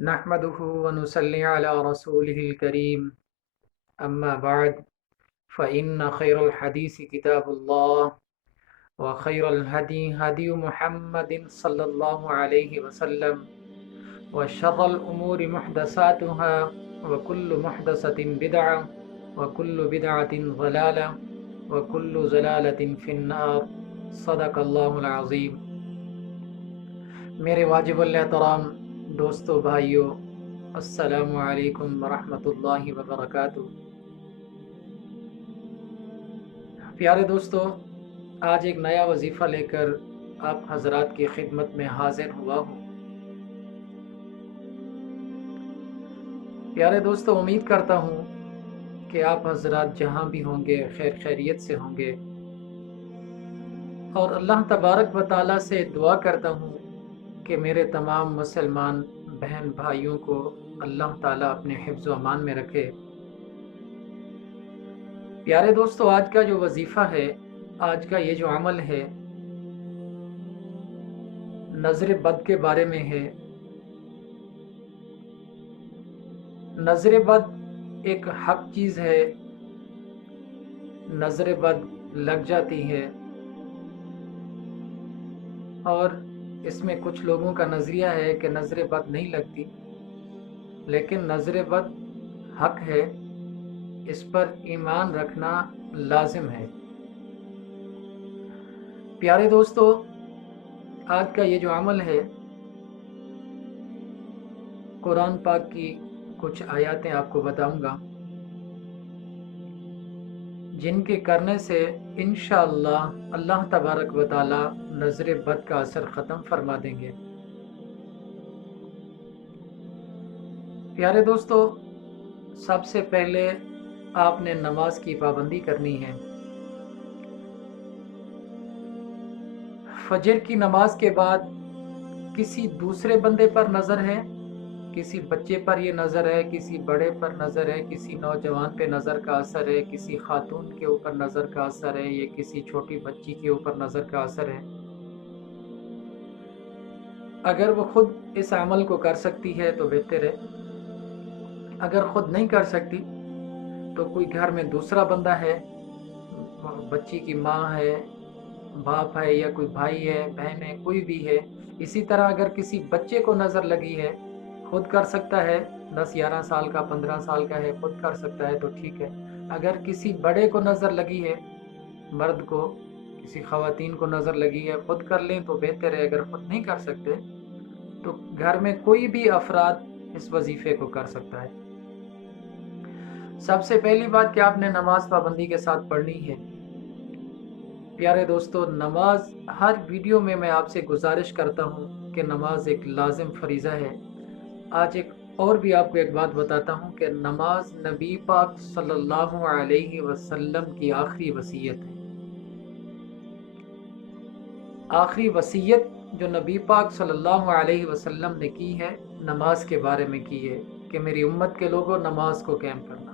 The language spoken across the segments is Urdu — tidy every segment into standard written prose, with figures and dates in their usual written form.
نحمده ونصلي على رسوله الكريم أما بعد فإن خير الحديث كتاب الله وخير الهدي هدي محمد صلى الله عليه وسلم وشر الأمور محدثاتها وكل محدثة بدعة وكل بدعة ضلالة وكل ضلالة في النار صدق الله العظيم۔ میرے واجب الاحترام دوستو بھائیو، السلام علیکم ورحمۃ اللہ وبرکاتہ۔ پیارے دوستو، آج ایک نیا وظیفہ لے کر آپ حضرات کی خدمت میں حاضر ہوا ہوں۔ پیارے دوستو، امید کرتا ہوں کہ آپ حضرات جہاں بھی ہوں گے خیر خیریت سے ہوں گے، اور اللہ تبارک و تعالیٰ سے دعا کرتا ہوں کہ میرے تمام مسلمان بہن بھائیوں کو اللہ تعالیٰ اپنے حفظ و امان میں رکھے۔ پیارے دوستو، آج کا جو وظیفہ ہے، آج کا یہ جو عمل ہے، نظر بد کے بارے میں ہے۔ نظر بد ایک حق چیز ہے، نظر بد لگ جاتی ہے، اور اس میں کچھ لوگوں کا نظریہ ہے کہ نظر بد نہیں لگتی، لیکن نظر بد حق ہے، اس پر ایمان رکھنا لازم ہے۔ پیارے دوستو، آج کا یہ جو عمل ہے، قرآن پاک کی کچھ آیاتیں آپ کو بتاؤں گا، جن کے کرنے سے انشاءاللہ اللہ تبارک و تعالی نظر بد کا اثر ختم فرما دیں گے۔ پیارے دوستو، سب سے پہلے آپ نے نماز کی پابندی کرنی ہے۔ فجر کی نماز کے بعد کسی دوسرے بندے پر نظر ہے، کسی بچے پر یہ نظر ہے، کسی بڑے پر نظر ہے، کسی نوجوان پہ نظر کا اثر ہے، کسی خاتون کے اوپر نظر کا اثر ہے، یا کسی چھوٹی بچی کے اوپر نظر کا اثر ہے، اگر وہ خود اس عمل کو کر سکتی ہے تو بہتر ہے، اگر خود نہیں کر سکتی تو کوئی گھر میں دوسرا بندہ ہے، بچی کی ماں ہے، باپ ہے، یا کوئی بھائی ہے، بہن ہے، کوئی بھی ہے۔ اسی طرح اگر کسی بچے کو نظر لگی ہے، خود کر سکتا ہے، 10-11 سال کا، 15 سال کا ہے، خود کر سکتا ہے تو ٹھیک ہے۔ اگر کسی بڑے کو نظر لگی ہے، مرد کو، کسی خواتین کو نظر لگی ہے، خود کر لیں تو بہتر ہے۔ اگر خود نہیں کر سکتے تو گھر میں کوئی بھی افراد اس وظیفے کو کر سکتا ہے۔ سب سے پہلی بات کہ آپ نے نماز پابندی کے ساتھ پڑھنی ہے۔ پیارے دوستو، نماز، ہر ویڈیو میں میں آپ سے گزارش کرتا ہوں کہ نماز ایک لازم فریضہ ہے۔ آج ایک اور بھی آپ کو ایک بات بتاتا ہوں کہ نماز نبی پاک صلی اللہ علیہ وسلم کی آخری وصیت ہے۔ آخری وصیت جو نبی پاک صلی اللہ علیہ وسلم نے کی ہے، نماز کے بارے میں کی ہے کہ میری امت کے لوگوں نماز کو قائم کرنا۔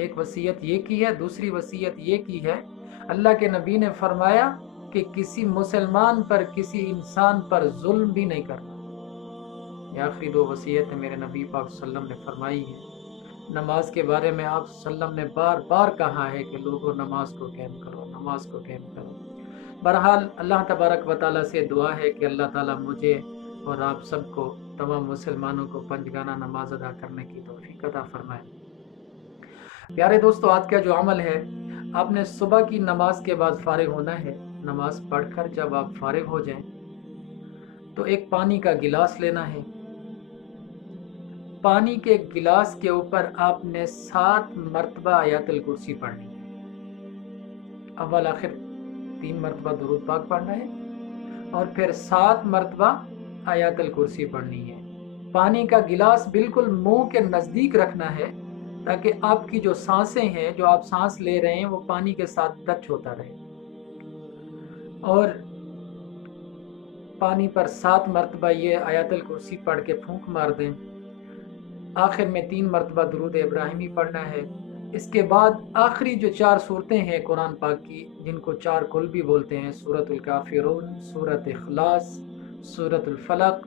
ایک وصیت یہ کی ہے، دوسری وصیت یہ کی ہے، اللہ کے نبی نے فرمایا کہ کسی مسلمان پر، کسی انسان پر ظلم بھی نہیں کرنا۔ یہ آخری دو وصیتیں میرے نبی پاک صلی اللہ علیہ وسلم نے فرمائی ہیں۔ نماز کے بارے میں آپ صلی اللہ علیہ وسلم نے بار بار کہا ہے کہ لوگوں نماز کو قائم کرو، نماز کو قائم کرو۔ بہرحال اللہ تبارک و تعالیٰ سے دعا ہے کہ اللہ تعالیٰ مجھے اور آپ سب کو، تمام مسلمانوں کو پنجگانہ نماز ادا کرنے کی توفیق عطا فرمائے۔ پیارے دوستو، آج کا جو عمل ہے، آپ نے صبح کی نماز کے بعد فارغ ہونا ہے۔ نماز پڑھ کر جب آپ فارغ ہو جائیں تو ایک پانی کا گلاس لینا ہے۔ پانی کے گلاس کے اوپر آپ نے 7 مرتبہ آیات الکرسی پڑھنی ہے۔ اول آخر 3 مرتبہ درود پاک پڑھنا ہے، اور پھر 7 مرتبہ آیات الکرسی پڑھنی ہے۔ پانی کا گلاس بالکل منہ کے نزدیک رکھنا ہے تاکہ آپ کی جو سانسیں ہیں، جو آپ سانس لے رہے ہیں، وہ پانی کے ساتھ ٹچ ہوتا رہے، اور پانی پر 7 مرتبہ یہ آیات الکرسی پڑھ کے پھونک مار دیں۔ آخر میں 3 مرتبہ درود ابراہیمی پڑھنا ہے۔ اس کے بعد آخری جو 4 صورتیں ہیں قرآن پاک کی، جن کو 4 کل بھی بولتے ہیں، سورۃ الکافرون، سورۃ اخلاص، سورۃ الفلق